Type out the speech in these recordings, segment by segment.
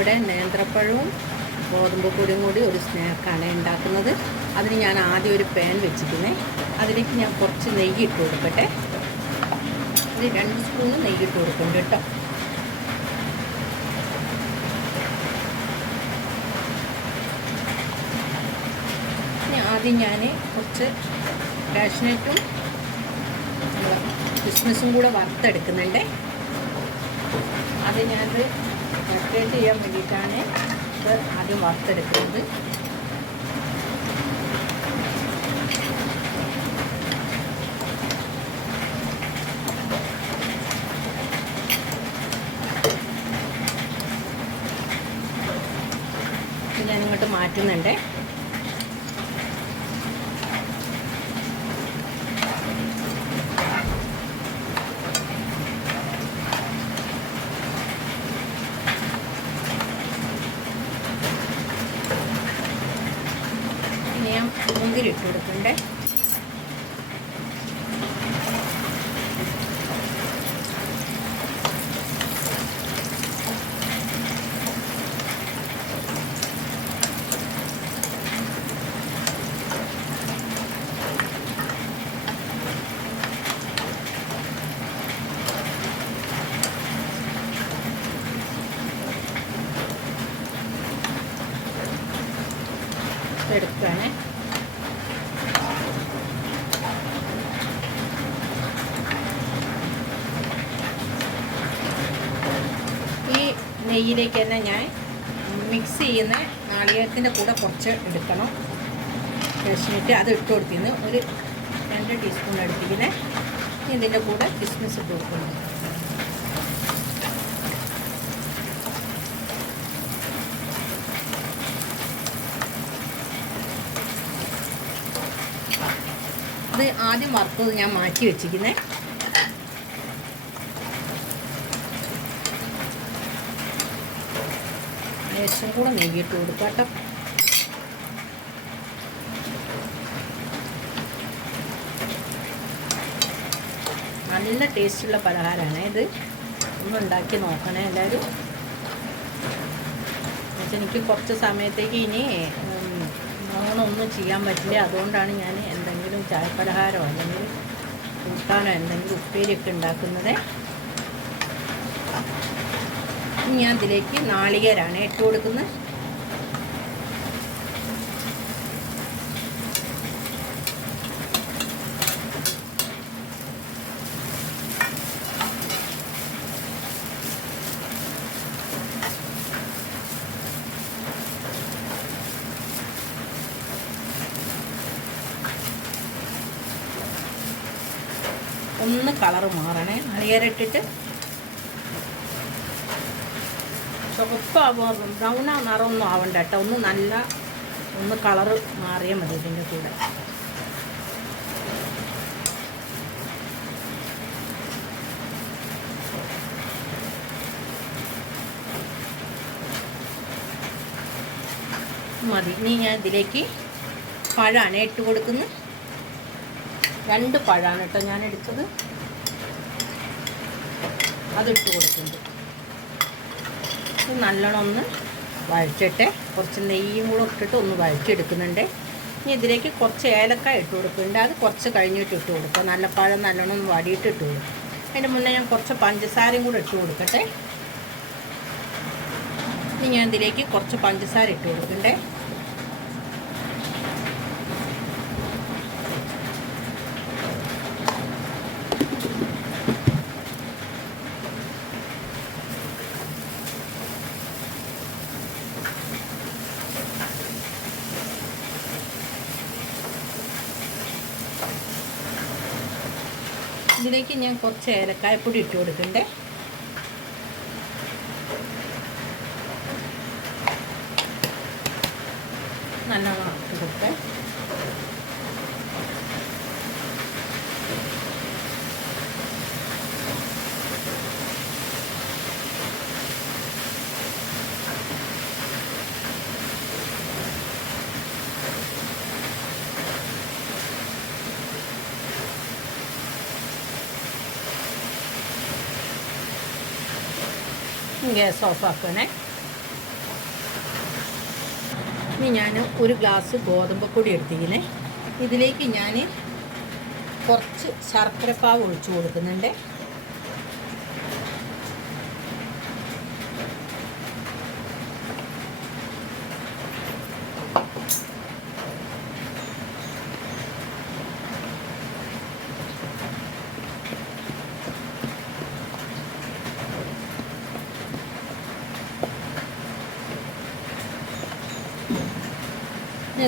ഞാനിവിടെ നേന്ത്രപ്പഴവും ഗോതമ്പ് പൊടിയും കൂടി ഒരു സ്നാക്കാണ് ഉണ്ടാക്കുന്നത്. അതിന് ഞാൻ ആദ്യം ഒരു പാൻ വെച്ചിരിക്കുന്നത് അതിലേക്ക് ഞാൻ കുറച്ച് നെയ്യ് ഇട്ട് കൊടുക്കട്ടെ. ഒരു രണ്ട് സ്പൂൺ നെയ്യ് ഇട്ട് കൊടുക്കുന്നുണ്ട് കേട്ടോ. ആദ്യം ഞാൻ കുറച്ച് കാഷ്നട്ടും ക്രിസ്മസും കൂടെ വറുത്തെടുക്കുന്നുണ്ട്. അത് ഞാനത് ഡെക്കറേറ്റ് ചെയ്യാൻ വേണ്ടിയിട്ടാണ് ഇത് ആദ്യം വറുത്തെടുക്കുന്നത്. ഞാനിങ്ങോട്ട് മാറ്റുന്നുണ്ട് ഇനി ഞാൻ മുന്തിരിട്ട് കൊടുക്കണ്ടേ എടുക്കുകയാണേ ഈ നെയ്യിലേക്ക് തന്നെ ഞാൻ മിക്സ് ചെയ്യുന്ന നാളികേരത്തിന്റെ കൂടെ കുറച്ച് എടുക്കണം. കഴിച്ചിട്ട് അത് ഇട്ട് കൊടുത്തിന്ന് ഒരു രണ്ട് ടീസ്പൂൺ എടുത്തിരിക്കുന്നത് ഇതിന്റെ കൂടെ കിസ്മിസ് ഇട്ട് കൊടുക്കുന്നു ഇത് ആദ്യം വറുത്തത് ഞാൻ മാറ്റി വെച്ചിരിക്കുന്നത് ലേശം കൂടെ നെയ്യിട്ട് കൊടുക്കാം കേട്ടോ. നല്ല ടേസ്റ്റുള്ള പലഹാരമാണ് ഇത്. ഒന്ന് ഉണ്ടാക്കി നോക്കണേ എല്ലാവരും. എനിക്ക് കുറച്ച് സമയത്തേക്ക് ഇനി ഒന്നും ചെയ്യാൻ പറ്റില്ല. അതുകൊണ്ടാണ് ഞാൻ എന്തെങ്കിലും ചായപ്പലഹാരമോ അല്ലെങ്കിൽ കൂട്ടാനോ എന്തെങ്കിലും ഉപ്പേരിയൊക്കെ ഉണ്ടാക്കുന്നത്. ഞാൻ ഇതിലേക്ക് നാളികേരാണ് ഇട്ട് കൊടുക്കുന്നത്. ഒന്ന് കളറ് മാറണേ. നാളികേരം ഇട്ടിട്ട് ചുവപ്പാകുമോ ബ്രൗൺ നിറമൊന്നും ആവണ്ട കേട്ടോ. ഒന്ന് നല്ല ഒന്ന് കളറ് മാറിയാൽ മതി ഇതിന്റെ കൂടെ. മതി. ഇനി ഞാൻ ഇതിലേക്ക് പഴമാണ് ഇട്ട് കൊടുക്കുന്നത് രണ്ട് പഴമാണ് കേട്ടോ ഞാൻ എടുത്തത്. അതിട്ട് കൊടുക്കുന്നുണ്ട് നല്ലോണം ഒന്ന് വഴച്ചിട്ട് കുറച്ച് നെയ്യും കൂടെ ഇട്ടിട്ട് ഒന്ന് വഴച്ചെടുക്കുന്നുണ്ട് ഇനി ഇതിലേക്ക് കുറച്ച് ഏലക്കായ ഇട്ട് കൊടുക്കുന്നുണ്ട്. അത് കുറച്ച് കഴിഞ്ഞിട്ട് ഇട്ട് കൊടുക്കുക നല്ല പഴം നല്ലോണം ഒന്ന് വടിയിട്ട് ഇട്ട് കൊടുക്കും. അതിന്റെ മുന്നേ ഞാൻ കുറച്ച് പഞ്ചസാരയും കൂടെ ഇട്ട് കൊടുക്കട്ടെ. ഇനി ഞാൻ ഇതിലേക്ക് കുറച്ച് പഞ്ചസാര ഇട്ട് കൊടുക്കണ്ടേ ഇതിലേക്ക് ഞാൻ കുറച്ച് ഏലക്കായപ്പൊടി ഇട്ട് കൊടുക്കണ്ടേ? കുക്കിംഗ് ഗ്യാസ് ഓഫാക്കണേ ഇനി ഞാൻ ഒരു ഗ്ലാസ് ഗോതമ്പ് പൊടി എടുത്തിരിക്കുന്നത് ഇതിലേക്ക് ഞാൻ കുറച്ച് ശർക്കരപ്പാവ് ഒഴിച്ചു കൊടുക്കുന്നുണ്ട്.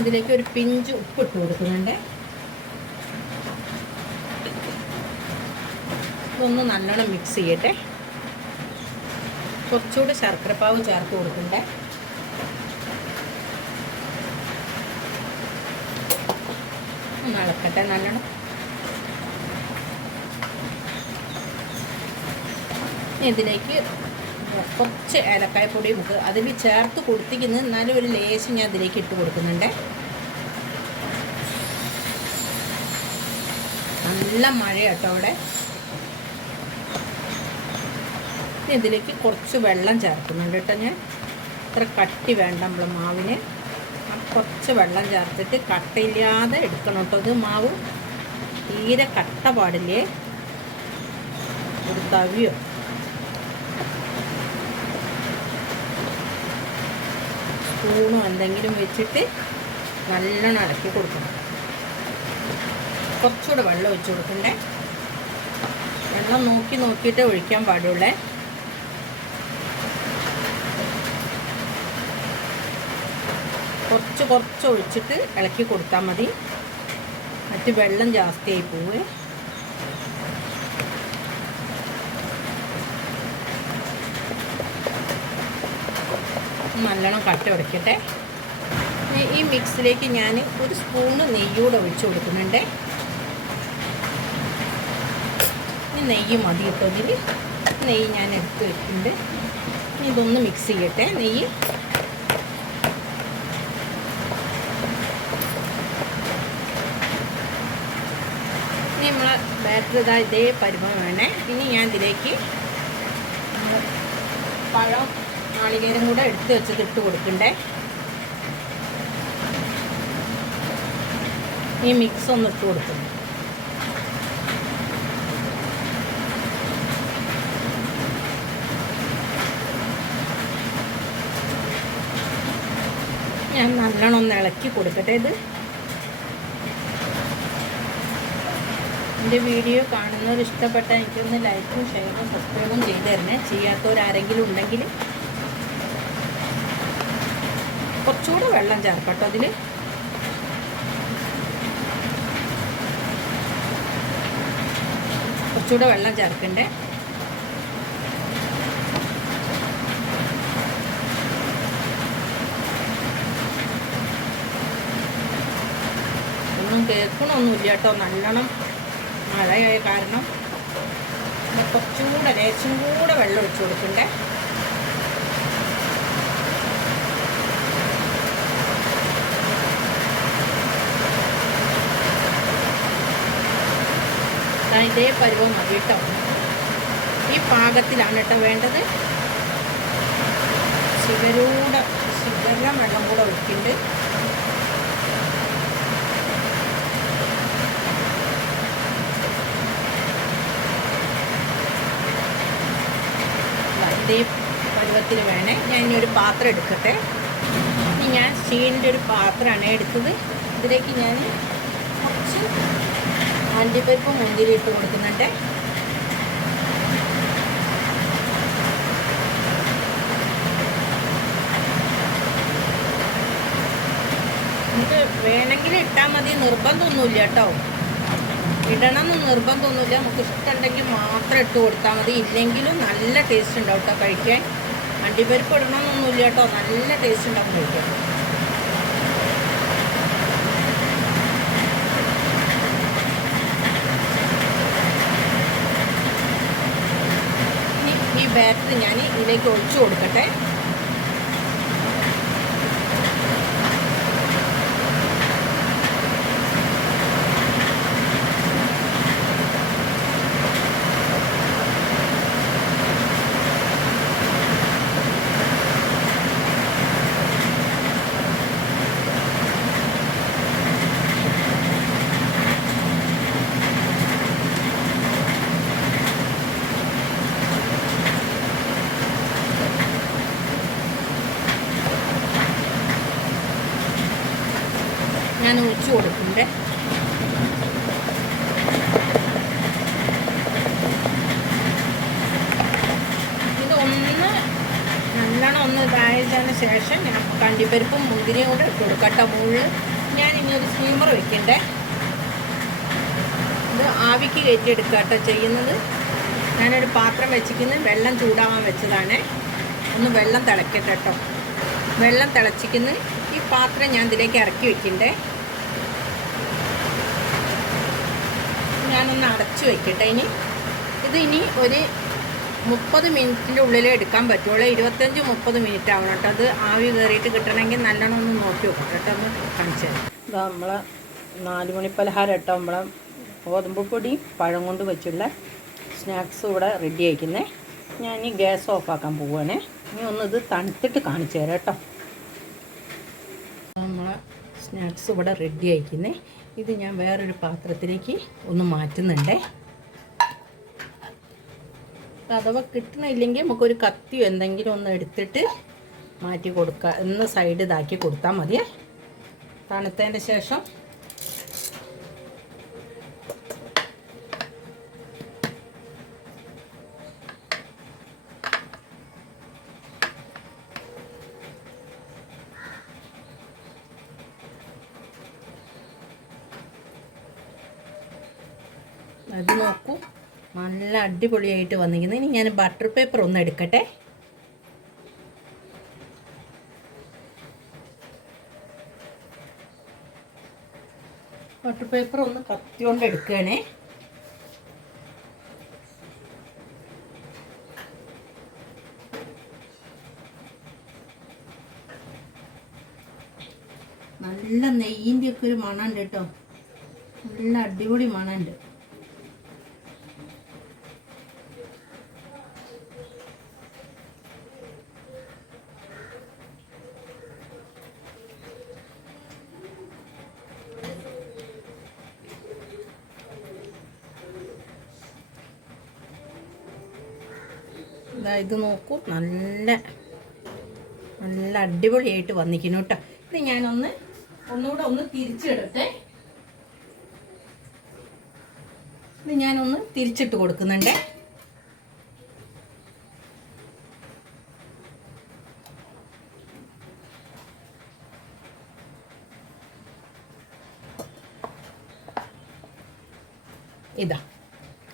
ഇനി അതിലേക്ക് ഒരു പിഞ്ച് ഉപ്പ് ഇട്ട് കൊടുക്കുന്നുണ്ട്. ഇതൊന്ന് നല്ലോണം മിക്സ് ചെയ്യട്ടെ. കുറച്ചുകൂടി ശർക്കരപ്പാവ് ചേർത്ത് കൊടുക്കണ്ടേ. ഇളക്കട്ടെ നല്ലോണം. ഇതിലേക്ക് കുറച്ച് ഏലക്കായപ്പൊടിയും ഇട്ട് അതിൽ ചേർത്ത് കൊടുത്തിരിക്കുന്നത് എന്നാലും ഒരു ലേശം ഞാൻ ഇതിലേക്ക് ഇട്ട് കൊടുക്കുന്നുണ്ട്. നല്ല മഴ കേട്ടോ അവിടെ ഇതിലേക്ക് കുറച്ച് വെള്ളം ചേർക്കുന്നുണ്ട് കേട്ടോ ഞാൻ. ഇത്ര കട്ടി വേണ്ട നമ്മൾ മാവിന്. കുറച്ച് വെള്ളം ചേർത്തിട്ട് കട്ടയില്ലാതെ എടുക്കണം കേട്ടോ ഇത് മാവ്. തീരെ കട്ട പാടില്ലേ? ഒരു തവിയോ? സ്പൂണോ എന്തെങ്കിലും വെച്ചിട്ട് നല്ലോണം ഇളക്കി കൊടുക്കണം. കുറച്ചുകൂടെ വെള്ളം ഒഴിച്ചു കൊടുക്കണ്ടേ? വെള്ളം നോക്കി നോക്കിയിട്ട് ഒഴിക്കാൻ പാടുള്ളേ. കുറച്ച് കുറച്ച് ഒഴിച്ചിട്ട് ഇളക്കി കൊടുത്താൽ മതി. മറ്റ് വെള്ളം ജാസ്തിയായി പോവേ. നല്ലോണം കട്ട ഉടയ്ക്കട്ടെ ഈ മിക്സിലേക്ക് ഞാൻ ഒരു സ്പൂണ് നെയ്യൂടെ ഒഴിച്ച് കൊടുക്കുന്നുണ്ട്. ഇനി നെയ്യ് മതി കേട്ടോ ഇതിൽ നെയ്യ് ഞാൻ എടുത്ത് വെക്കുന്നുണ്ട്. ഇതൊന്ന് മിക്സ് ചെയ്യട്ടെ നെയ്യ്. ഇനി നമ്മൾ ബാറ്ററി ഇതാ ഇതേ പരുവം വേണേ. ഇനി ഞാൻ ഇതിലേക്ക് പഴം നാളികേരം കൂടെ എടുത്ത് വെച്ചത് ഇട്ട് കൊടുക്കണ്ടേ? ഈ മിക്സ് ഒന്ന് ഇട്ട് കൊടുക്കും. ഞാൻ നല്ലോണം ഒന്ന് ഇളക്കി കൊടുക്കട്ടെ ഇത്. എന്റെ വീഡിയോ കാണുന്നവർ ഇഷ്ടപ്പെട്ട എനിക്കൊന്ന് ലൈക്കും ഷെയറും സബ്സ്ക്രൈബും ചെയ്തു തരണേ. ചെയ്യാത്തവരാരെങ്കിലും ഉണ്ടെങ്കിൽ കുറച്ചുകൂടെ വെള്ളം ചേർക്കാം കേട്ടോ അതിൽ കുറച്ചുകൂടെ വെള്ളം ചേർക്കണ്ടേ. ഒന്നും കേൾക്കണമൊന്നുമില്ല കേട്ടോ. നല്ലോണം മഴയായ കാരണം. കുറച്ചും കൂടെ ലേശം കൂടെ വെള്ളം ഒഴിച്ചു കൊടുക്കണ്ടേ. ഇതേ പരുവം മതി കേട്ടോ ഈ പാകത്തിലാണ് കേട്ടോ വേണ്ടത്. ഷുഗരൂടെ ഷുഗറിലും വെള്ളം കൂടെ ഒഴിക്കുന്നുണ്ട്. ഇതേ പരുവത്തിൽ വേണേ. ഞാൻ ഇനി ഒരു പാത്രം എടുക്കട്ടെ. ഞാൻ സ്റ്റീലിന്റെ ഒരു പാത്രമാണ് എടുത്തത്. ഇതിലേക്ക് ഞാൻ അണ്ടിപ്പരിപ്പ് മുന്തിരി ഇട്ട് കൊടുക്കുന്നുണ്ട്. നമുക്ക് വേണമെങ്കിൽ ഇട്ടാൽ മതി. നിർബന്ധമൊന്നുമില്ല കേട്ടോ. ഇടണമെന്ന് നിർബന്ധമൊന്നുമില്ല. നമുക്ക് ഇഷ്ടമുണ്ടെങ്കിൽ മാത്രം ഇട്ട് കൊടുത്താൽ മതി. ഇല്ലെങ്കിലും നല്ല ടേസ്റ്റ് ഉണ്ടാവും കേട്ടോ കഴിക്കാൻ. അണ്ടിപ്പരിപ്പ് ഇടണമെന്നൊന്നുമില്ല കേട്ടോ. നല്ല ടേസ്റ്റ് ഉണ്ടാവും കഴിക്കാൻ. ബാറ്ററി ഞാൻ ഇതിലേക്ക് ഒഴിച്ചു കൊടുക്കട്ടെ. ഞാൻ ഒഴിച്ചു കൊടുക്കണ്ടേ ഇതൊന്ന് നല്ലോണം ഒന്ന് ഇതായതിന് ശേഷം ഞാൻ കണ്ടിപ്പരിപ്പും മുന്തിരിയും കൂടെ ഇട്ട് കൊടുക്കട്ടെ മുകളിൽ ഞാൻ ഇനി ഒരു സ്റ്റീമർ വെക്കണ്ടേ? ഇത് ആവിക്ക് കയറ്റിയെടുക്കുക കേട്ടോ ചെയ്യുന്നത്. ഞാനൊരു പാത്രം വെച്ചിരിക്കുന്നത് വെള്ളം ചൂടാവാൻ വെച്ചതാണ്. ഒന്ന് വെള്ളം തിളക്കട്ടെ കേട്ടോ. വെള്ളം തിളച്ചിരിക്കുന്നത് ഈ പാത്രം ഞാൻ ഇതിലേക്ക് ഇറക്കി വെക്കണ്ടേ? ഞാനൊന്ന് അടച്ചു വയ്ക്കട്ടെ ഇനി. ഇത് ഇനി ഒരു മുപ്പത് മിനിറ്റിന്റെ ഉള്ളിൽ എടുക്കാൻ പറ്റുള്ളൂ. ഇരുപത്തഞ്ച് മുപ്പത് മിനിറ്റ് ആവണം കേട്ടോ. അത് ആവി കയറിയിട്ട് കിട്ടണമെങ്കിൽ നല്ലോണം ഒന്ന് നോക്കി നോക്കാം കേട്ടോ. ഒന്ന് കാണിച്ചു തരാം. ഇതാ നമ്മളെ നാല് മണി പലഹാരം കേട്ടോ. നമ്മളെ ഗോതമ്പ് പൊടി പഴം കൊണ്ട് വെച്ചുള്ള സ്നാക്സ് ഇവിടെ റെഡി ആയിക്കുന്നേ. ഞാൻ ഈ ഗ്യാസ് ഓഫാക്കാൻ പോവുകയാണേ ഇനി ഒന്ന് ഇത് തണുത്തിട്ട് കാണിച്ചു തരാം കേട്ടോ. നമ്മളെ സ്നാക്സ് ഇവിടെ റെഡി ആയിക്കുന്നേ. ഇത് ഞാൻ വേറൊരു പാത്രത്തിലേക്ക് ഒന്ന് മാറ്റുന്നുണ്ടേ. അഥവാ കിട്ടണില്ലെങ്കിൽ നമുക്കൊരു കത്തിയോ എന്തെങ്കിലും ഒന്ന് എടുത്തിട്ട് മാറ്റി കൊടുക്കുക ഒന്ന് സൈഡ് ഇതാക്കി കൊടുത്താൽ മതിയേ. തണുത്തതിന്റെ ശേഷം അത് നോക്കൂ. നല്ല അടിപൊളിയായിട്ട് വന്നിരിക്കുന്നത് ഇനി ഞാൻ ബട്ടർ പേപ്പർ ഒന്ന് എടുക്കട്ടെ. ബട്ടർ പേപ്പർ ഒന്ന് കത്തി കൊണ്ട് എടുക്കുകയാണേ. നല്ല നെയ്യിന്റെ ഒക്കെ ഒരു മണമുണ്ട് കേട്ടോ. നല്ല അടിപൊളി മണമുണ്ട്. ഇതാ ഇത് നോക്കൂ. നല്ല നല്ല അടിപൊളിയായിട്ട് വന്നിരിക്കുന്നു കേട്ടോ. ഇത് ഞാനൊന്ന് ഒന്നുകൂടെ ഒന്ന് തിരിച്ചിടട്ടെ ഇത് ഞാനൊന്ന് തിരിച്ചിട്ട് കൊടുക്കുന്നുണ്ടേ. ഇതാ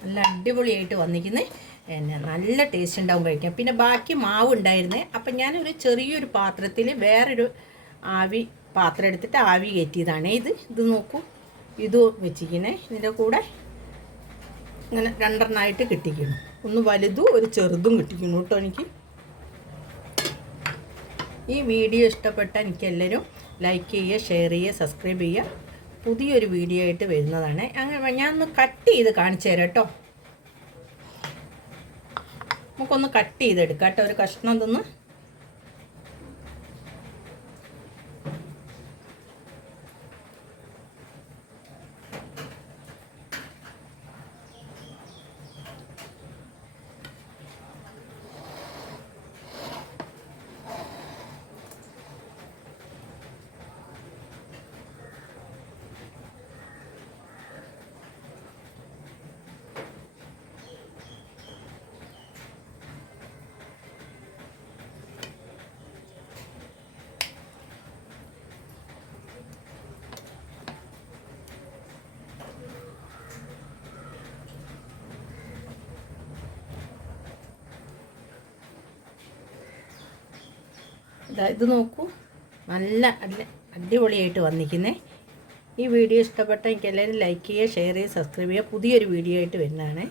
നല്ല അടിപൊളിയായിട്ട് വന്നിരിക്കുന്നത് പിന്നെ നല്ല ടേസ്റ്റ് ഉണ്ടാവും കഴിക്കാം പിന്നെ ബാക്കി മാവ് ഉണ്ടായിരുന്നേ. അപ്പം ഞാനൊരു ചെറിയൊരു പാത്രത്തിൽ വേറൊരു ആവി പാത്രം എടുത്തിട്ട് ആവി കയറ്റിയതാണ്. ഇത് ഇത് നോക്കൂ. ഇത് വെച്ചിരിക്കണേ. ഇതിന്റെ കൂടെ ഇങ്ങനെ രണ്ടെണ്ണമായിട്ട് കിട്ടിക്കുന്നു. ഒന്ന് വലുതും ഒരു ചെറുതും കിട്ടിക്കുന്നു കേട്ടോ എനിക്ക്. ഈ വീഡിയോ ഇഷ്ടപ്പെട്ട എനിക്ക് എല്ലാവരും ലൈക്ക് ചെയ്യുക ഷെയർ ചെയ്യുക സബ്സ്ക്രൈബ് ചെയ്യുക. പുതിയൊരു വീഡിയോ ആയിട്ട് വരുന്നതാണ്. അങ്ങനെ ഞാനൊന്ന് കട്ട് ചെയ്ത് കാണിച്ചു തരാം കേട്ടോ. നമുക്കൊന്ന് കട്ട് ചെയ്തെടുക്കാം. കേട്ടോ ഒരു കഷ്ണം തിന്ന് ഇതാ ഇത് നോക്കൂ. നല്ല അല്ല അടിപൊളിയായിട്ട് വന്നിരിക്കുന്നേ. ഈ വീഡിയോ ഇഷ്ടപ്പെട്ടെങ്കിൽ എല്ലാവരും ലൈക്ക് ചെയ്യുക ഷെയർ ചെയ്യുക സബ്സ്ക്രൈബ് ചെയ്യുക. പുതിയൊരു വീഡിയോ ആയിട്ട് വരുന്നതാണേ.